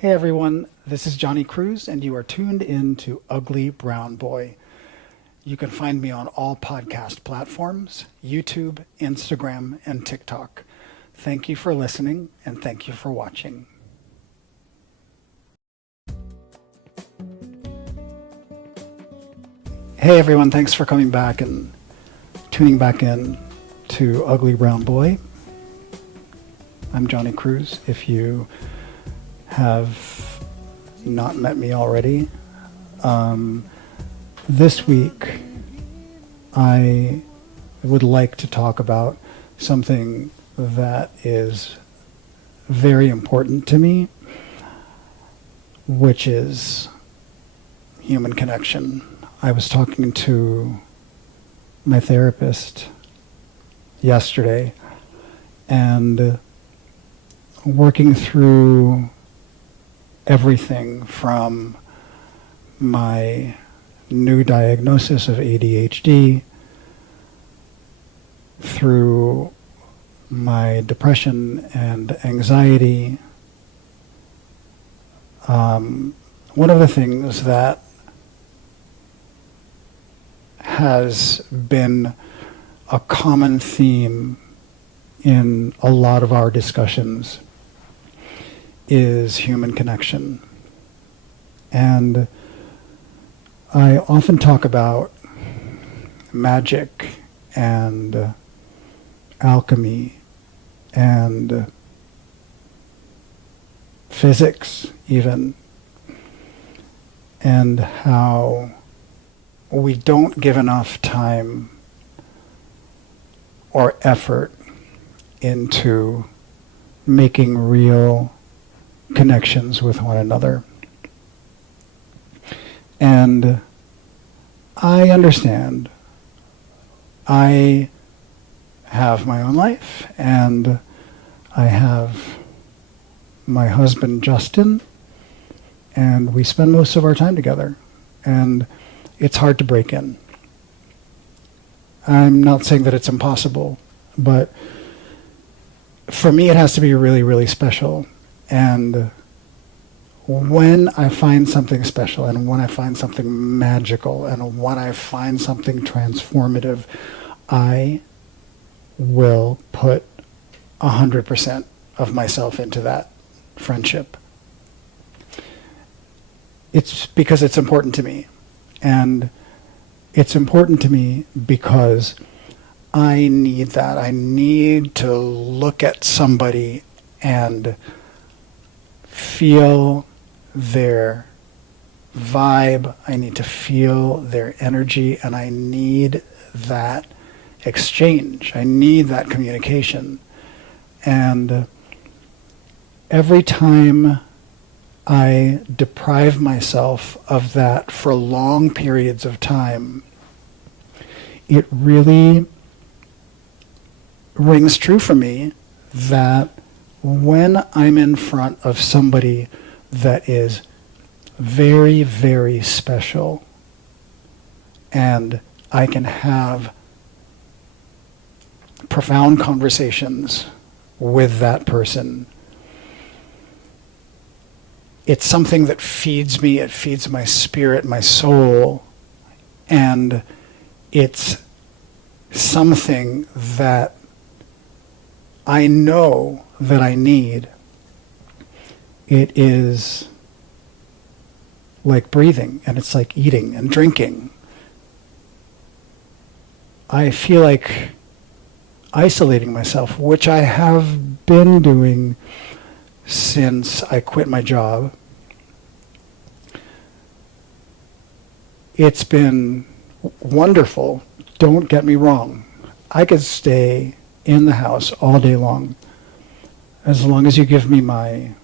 Hey everyone, this is Johnny Cruz, and you are tuned in to Ugly Brown Boy. You can find me on all podcast platforms, YouTube, Instagram, and TikTok. Thank you for listening, and thank you for watching. Hey everyone, thanks for coming back and tuning back in to Ugly Brown Boy. I'm Johnny Cruz. If you have not met me already, this week I would like to talk about something that is very important to me, which is human connection. I was talking to my therapist yesterday and working through everything from my new diagnosis of ADHD through my depression and anxiety. One of the things that has been a common theme in a lot of our discussions is human connection. And I often talk about magic and alchemy and physics even, and how we don't give enough time or effort into making real connections with one another. And I understand. I have my own life, and I have my husband Justin, and we spend most of our time together, and it's hard to break in. I'm not saying that it's impossible, but for me it has to be really, really special. And when I find something special, and when I find something magical, and when I find something transformative, I will put 100% of myself into that friendship. It's because it's important to me. And it's important to me because I need that. I need to look at somebody and feel their vibe. I need to feel their energy, and I need that exchange. I need that communication. And every time I deprive myself of that for long periods of time, it really rings true for me that when I'm in front of somebody that is very, very special, and I can have profound conversations with that person, it's something that feeds me, it feeds my spirit, my soul, and it's something that I know that I need. It is like breathing, and it's like eating and drinking. I feel like isolating myself, which I have been doing since I quit my job. It's been wonderful. Don't get me wrong. I could stay in the house all day long as you give me my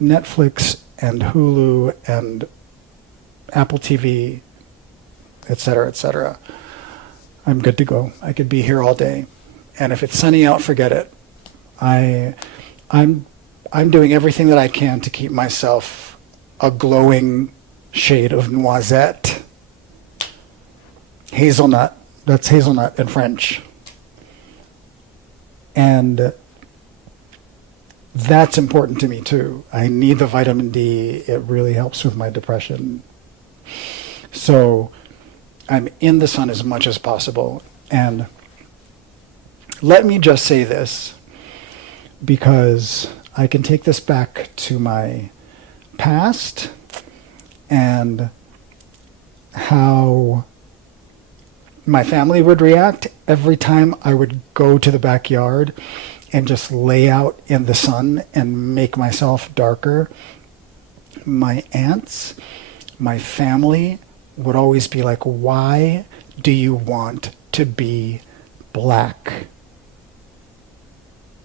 Netflix and Hulu and Apple TV, etc., etc. I'm good to go. I could be here all day. And if it's sunny out, forget it. I'm doing everything that I can to keep myself a glowing shade of noisette. Hazelnut. That's hazelnut in French. And that's important to me too. I need the vitamin D. It really helps with my depression. So I'm in the sun as much as possible. And let me just say this, because I can take this back to my past and how my family would react every time I would go to the backyard and just lay out in the sun and make myself darker. My aunts, my family would always be like, why do you want to be black?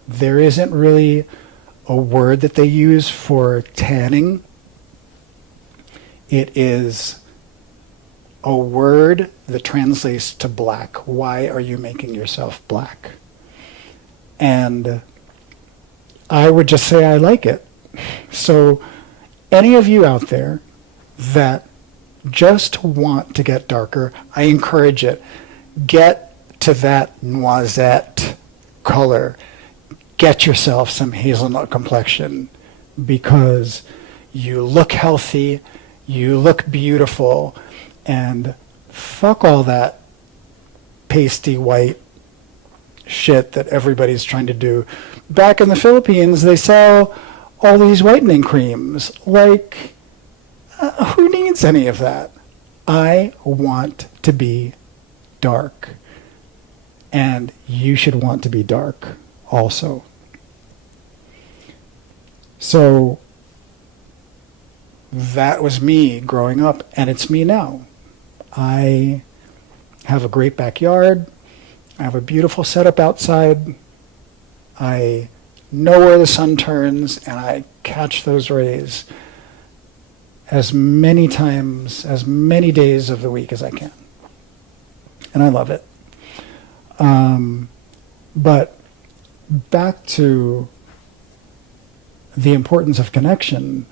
There isn't really a word that they use for tanning. It is a word that translates to black. Why are you making yourself black? And I would just say I like it. So any of you out there that just want to get darker, I encourage it. Get to that noisette color. Get yourself some hazelnut complexion, because you look healthy, you look beautiful, and fuck all that pasty white shit that everybody's trying to do. Back in the Philippines, they sell all these whitening creams. Like, who needs any of that? I want to be dark. And you should want to be dark also. So that was me growing up, and it's me now. I have a great backyard. I have a beautiful setup outside. I know where the sun turns, and I catch those rays as many times, as many days of the week as I can. And I love it. But back to the importance of connection,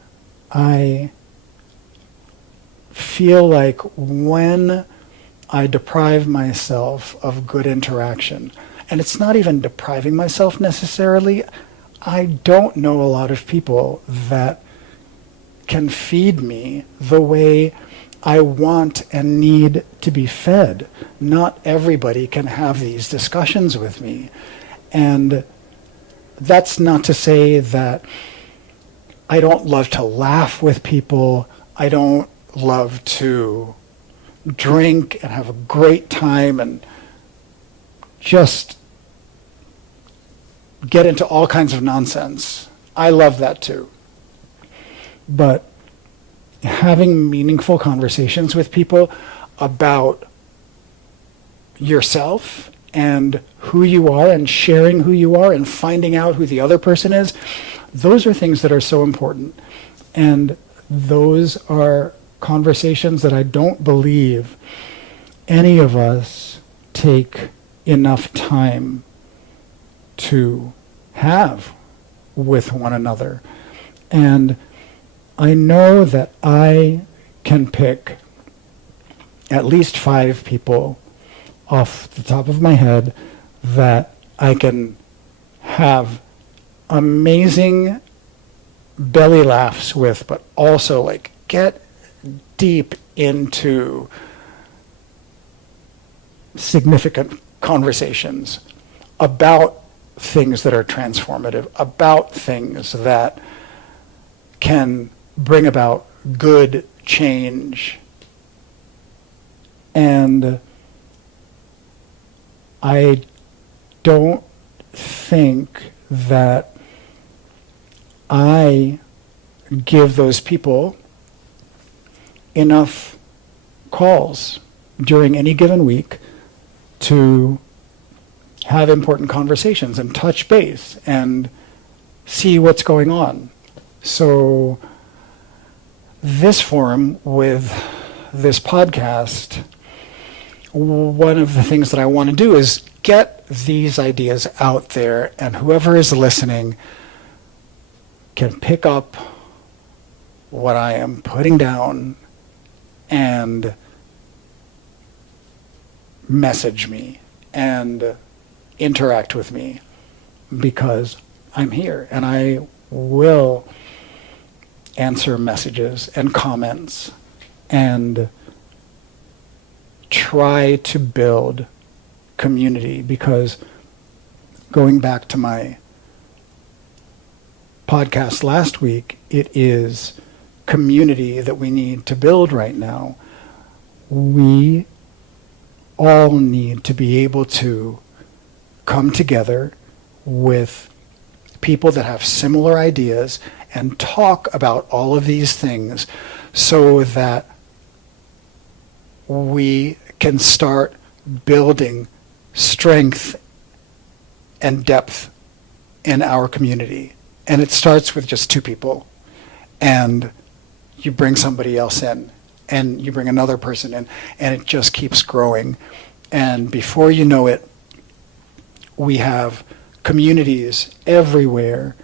I feel like when I deprive myself of good interaction, and it's not even depriving myself necessarily, I don't know a lot of people that can feed me the way I want and need to be fed. Not everybody can have these discussions with me. And that's not to say that I don't love to laugh with people. I don't love to drink and have a great time and just get into all kinds of nonsense. I love that too. But having meaningful conversations with people about yourself and who you are, and sharing who you are and finding out who the other person is, those are things that are so important. And those are conversations that I don't believe any of us take enough time to have with one another. And I know that I can pick at least 5 people off the top of my head that I can have amazing belly laughs with, but also like get deep into significant conversations about things that are transformative, about things that can bring about good change. And I don't think that I give those people enough calls during any given week to have important conversations and touch base and see what's going on. So this forum with this podcast, one of the things that I want to do is get these ideas out there, and whoever is listening can pick up what I am putting down and message me and interact with me, because I'm here, and I will answer messages and comments and try to build community, because going back to my podcast last week, it is community that we need to build right now. We all need to be able to come together with people that have similar ideas and talk about all of these things so that we can start building strength and depth in our community. And it starts with just two people. And you bring somebody else in, and you bring another person in, and it just keeps growing. And before you know it, we have communities everywhere,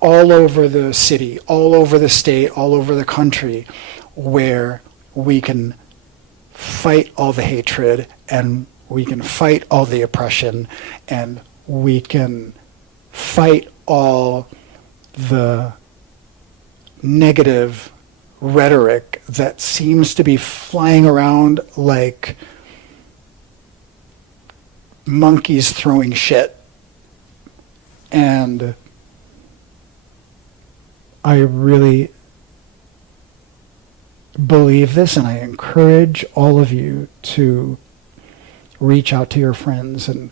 all over the city, all over the state, all over the country, where we can fight all the hatred, and we can fight all the oppression, and we can fight all the negative rhetoric that seems to be flying around like monkeys throwing shit. And I really believe this, and I encourage all of you to reach out to your friends and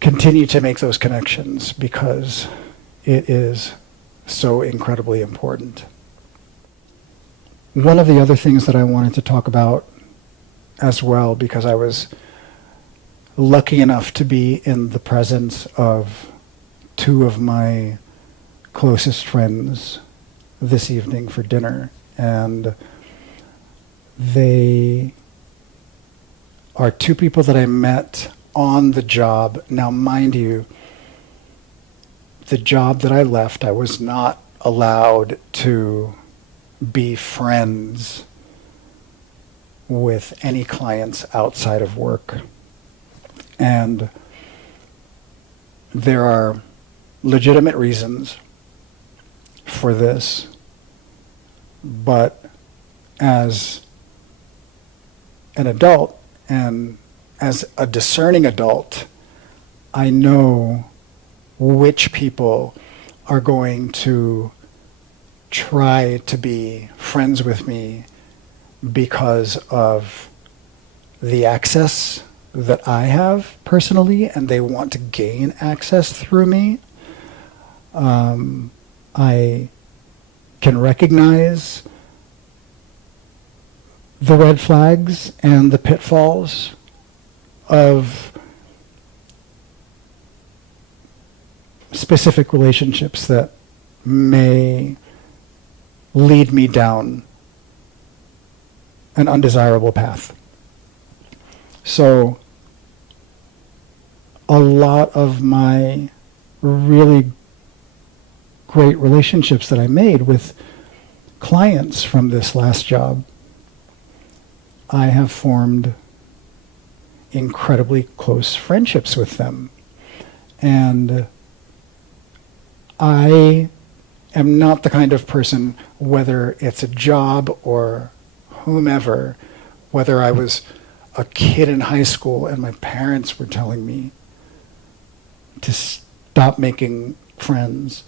continue to make those connections, because it is so incredibly important. One of the other things that I wanted to talk about as well, because I was lucky enough to be in the presence of two of my closest friends this evening for dinner, and they are two people that I met on the job. Now, mind you, the job that I left, I was not allowed to be friends with any clients outside of work. And there are legitimate reasons for this, but as an adult and as a discerning adult, I know which people are going to try to be friends with me because of the access that I have personally, and they want to gain access through me. I can recognize the red flags and the pitfalls of specific relationships that may lead me down an undesirable path. So a lot of my really great relationships that I made with clients from this last job, I have formed incredibly close friendships with them. And I am not the kind of person, whether it's a job or whomever, whether I was a kid in high school and my parents were telling me to stop making friends,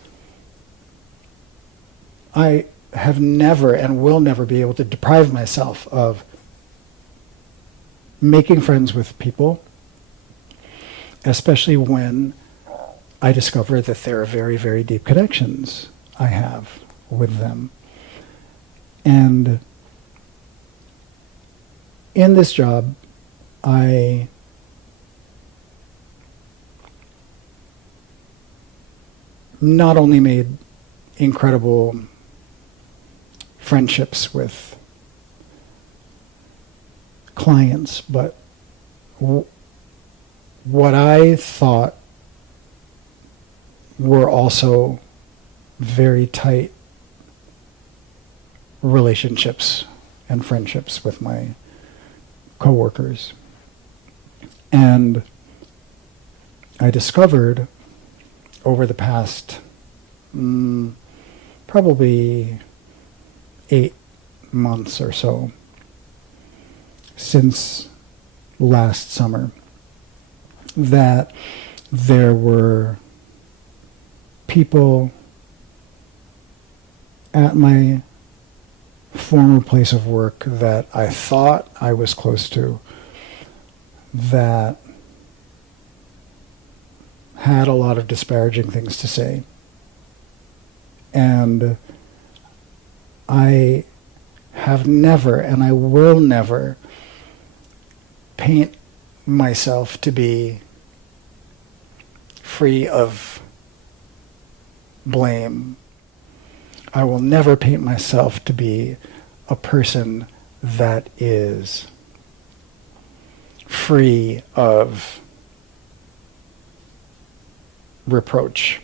I have never and will never be able to deprive myself of making friends with people, especially when I discover that there are very, very deep connections I have with them. And in this job, I not only made incredible friendships with clients, but what I thought were also very tight relationships and friendships with my coworkers. And I discovered over the past probably 8 months or so, since last summer, that there were people at my former place of work that I thought I was close to, that had a lot of disparaging things to say. And I have never, and I will never, paint myself to be free of blame. I will never paint myself to be a person that is free of reproach.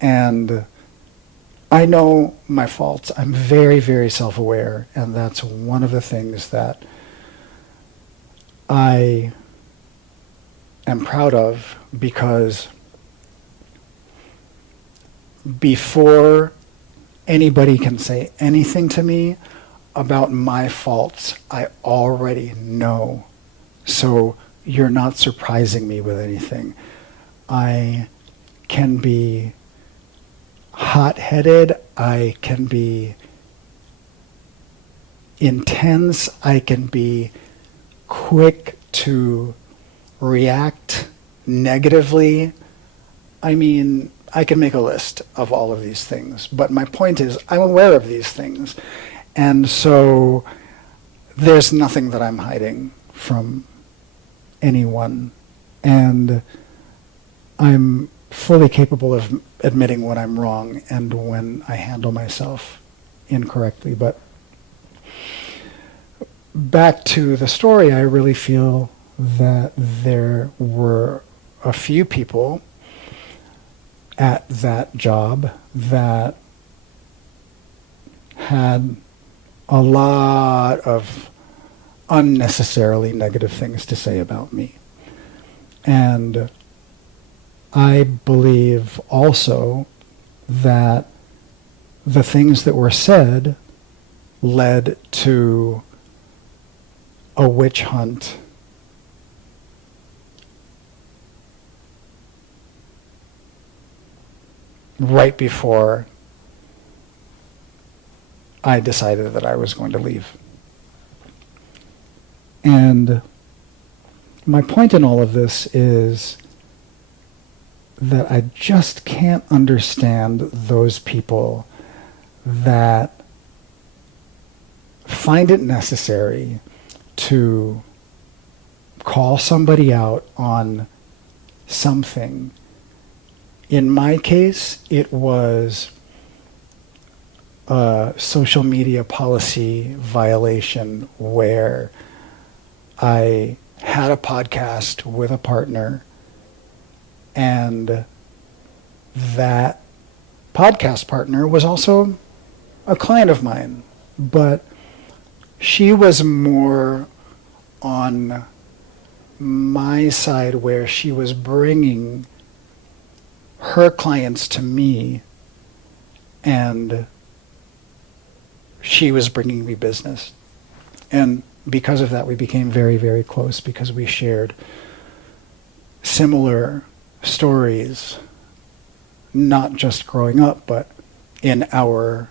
And I know my faults. I'm very, very self-aware, and that's one of the things that I am proud of, because before anybody can say anything to me about my faults, I already know. So you're not surprising me with anything. I can be hot-headed, I can be intense, I can be quick to react negatively. I mean, I can make a list of all of these things, but my point is I'm aware of these things, and so there's nothing that I'm hiding from anyone, and I'm fully capable of admitting when I'm wrong and when I handle myself incorrectly. But back to the story, I really feel that there were a few people at that job that had a lot of unnecessarily negative things to say about me. And I believe also that the things that were said led to a witch hunt right before I decided that I was going to leave. And my point in all of this is that I just can't understand those people that find it necessary to call somebody out on something. In my case, it was a social media policy violation where I had a podcast with a partner, and that podcast partner was also a client of mine, but she was more on my side, where she was bringing her clients to me and she was bringing me business. And because of that, we became very, very close, because we shared similar stories, not just growing up, but in our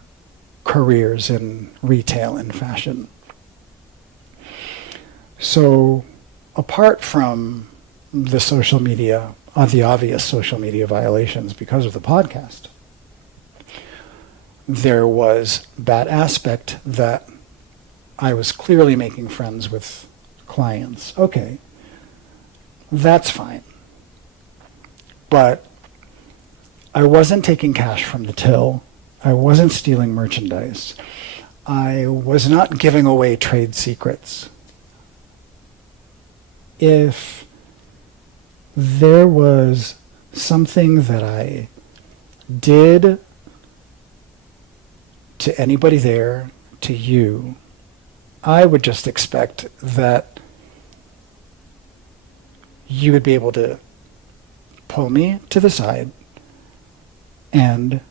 careers in retail and fashion. So apart from the social media, the obvious social media violations because of the podcast, there was that aspect that I was clearly making friends with clients. Okay, that's fine. But I wasn't taking cash from the till. I wasn't stealing merchandise. I was not giving away trade secrets. If there was something that I did to anybody there, to you, I would just expect that you would be able to pull me to the side and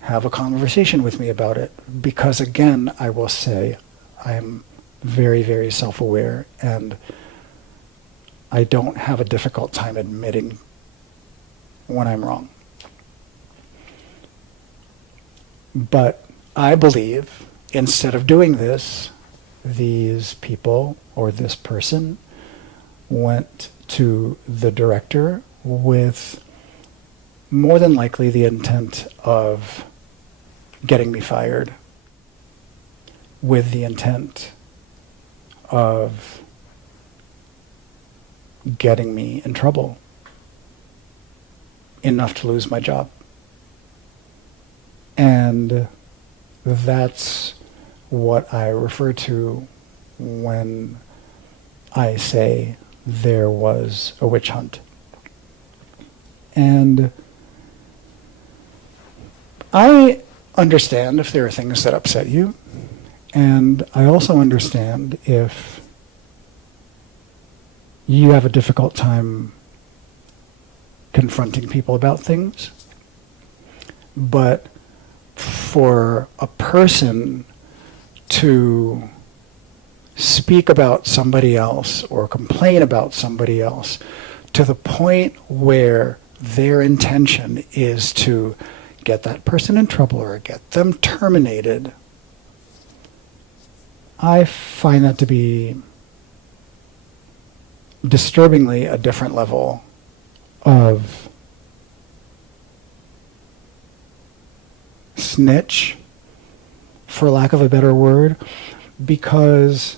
have a conversation with me about it. Because again, I will say, I'm very, very self-aware, and I don't have a difficult time admitting when I'm wrong. But I believe instead of doing this, these people or this person went to the director with more than likely the intent of getting me fired, with the intent of getting me in trouble, enough to lose my job. And that's what I refer to when I say there was a witch hunt. And I understand if there are things that upset you, and I also understand if you have a difficult time confronting people about things. But for a person to speak about somebody else or complain about somebody else to the point where their intention is to get that person in trouble or get them terminated, I find that to be disturbingly a different level of snitch, for lack of a better word, because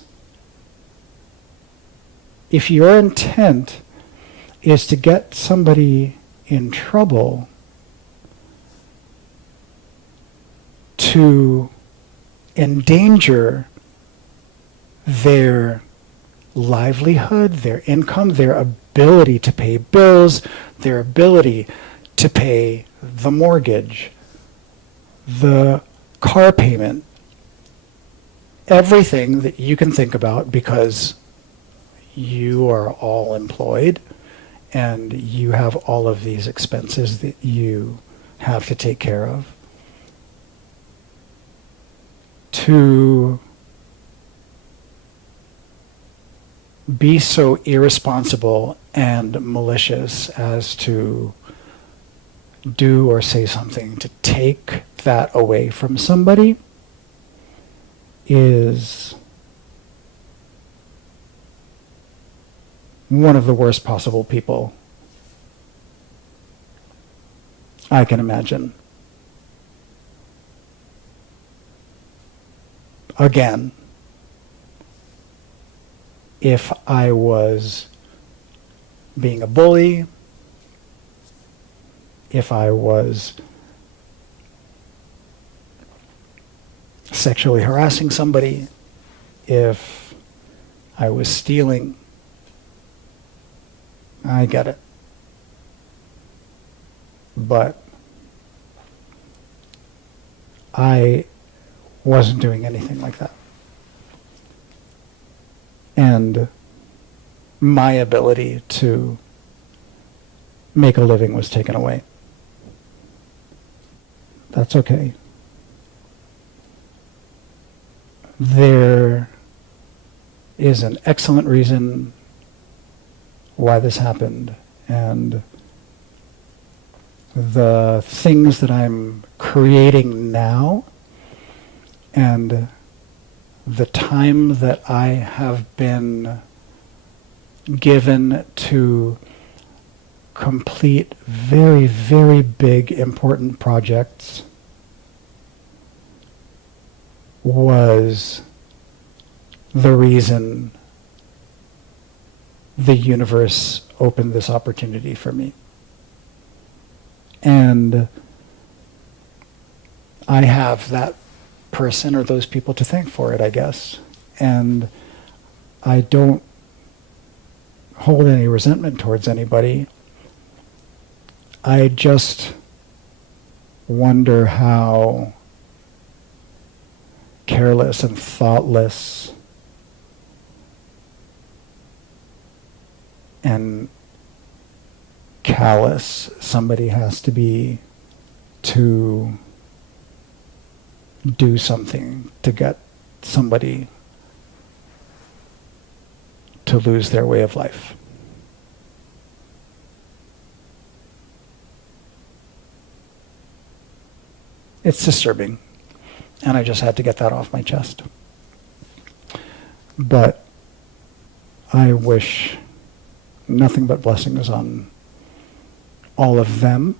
if your intent is to get somebody in trouble, to endanger their livelihood, their income, their ability to pay bills, their ability to pay the mortgage, the car payment, everything that you can think about, because you are all employed and you have all of these expenses that you have to take care of, to be so irresponsible and malicious as to do or say something to take that away from somebody is one of the worst possible people I can imagine. Again, if I was being a bully, if I was sexually harassing somebody, if I was stealing, I get it. But I wasn't doing anything like that. And my ability to make a living was taken away. That's okay. There is an excellent reason why this happened, and the things that I'm creating now and the time that I have been given to complete very, very big, important projects was the reason the universe opened this opportunity for me. And I have that person or those people to thank for it, I guess. And I don't hold any resentment towards anybody. I just wonder how careless and thoughtless and callous somebody has to be to do something to get somebody to lose their way of life. It's disturbing, and I just had to get that off my chest. But I wish nothing but blessings on all of them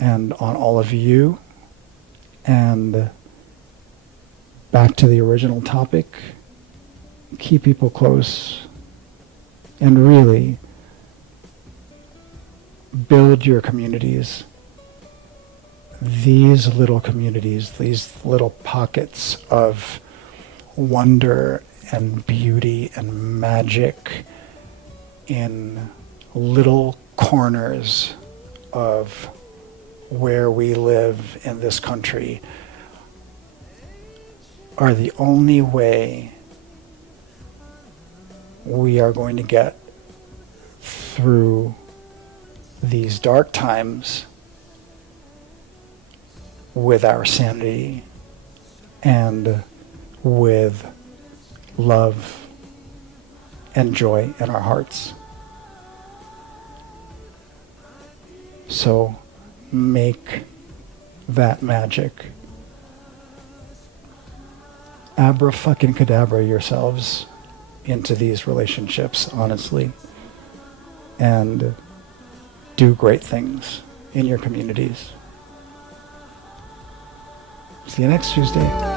and on all of you. And back to the original topic, keep people close and really build your communities. These little communities, these little pockets of wonder and beauty and magic in little corners of where we live in this country are the only way we are going to get through these dark times with our sanity and with love and joy in our hearts. So make that magic. Abra-fucking-cadabra yourselves into these relationships, honestly, and do great things in your communities. See you next Tuesday.